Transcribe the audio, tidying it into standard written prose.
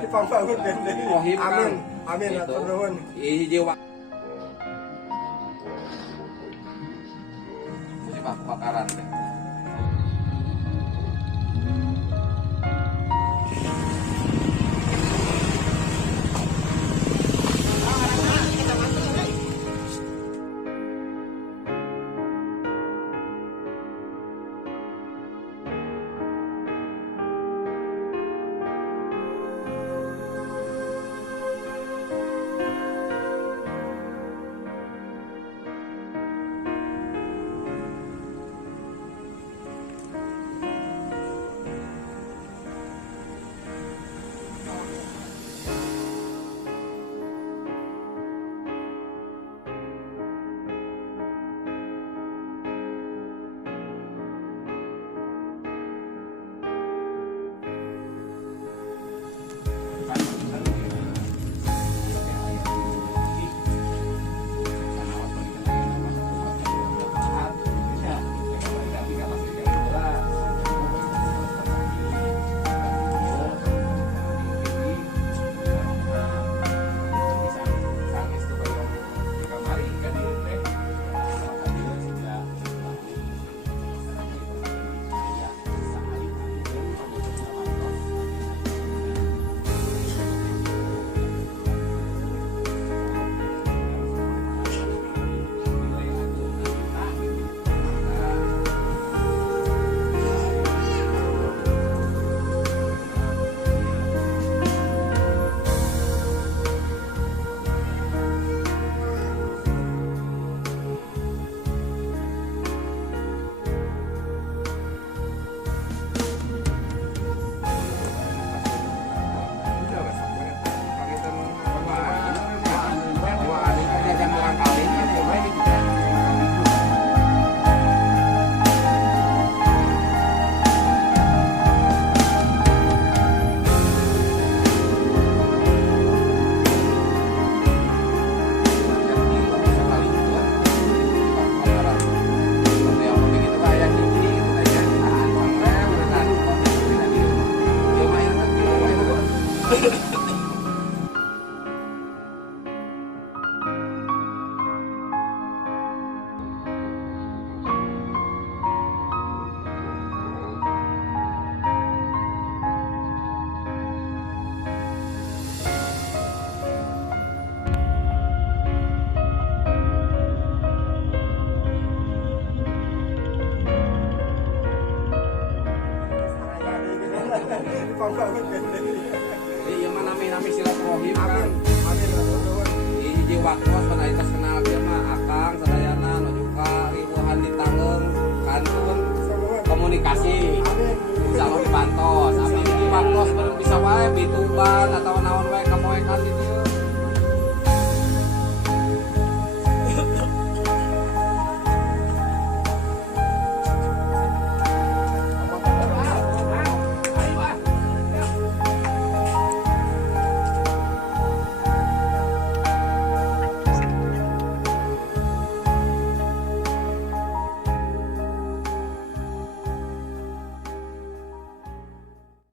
Dipambangun gede. Rohim, Amin. Kang. Amin Gitu. atur nuhun. Jiwa musibah kebakaran deh. Dipambangun gede. Iya mah nami silaturahim, Kang. Amin. Amin atur nuhun. Jiwa kos penaitas kenal dia mah akang sadayana nu juga ribuhan di Tangeung kantun komunikasi. Amin. Insya Allah dibantos. Abdi jiwa kos bareng bisa wae bituban atau naon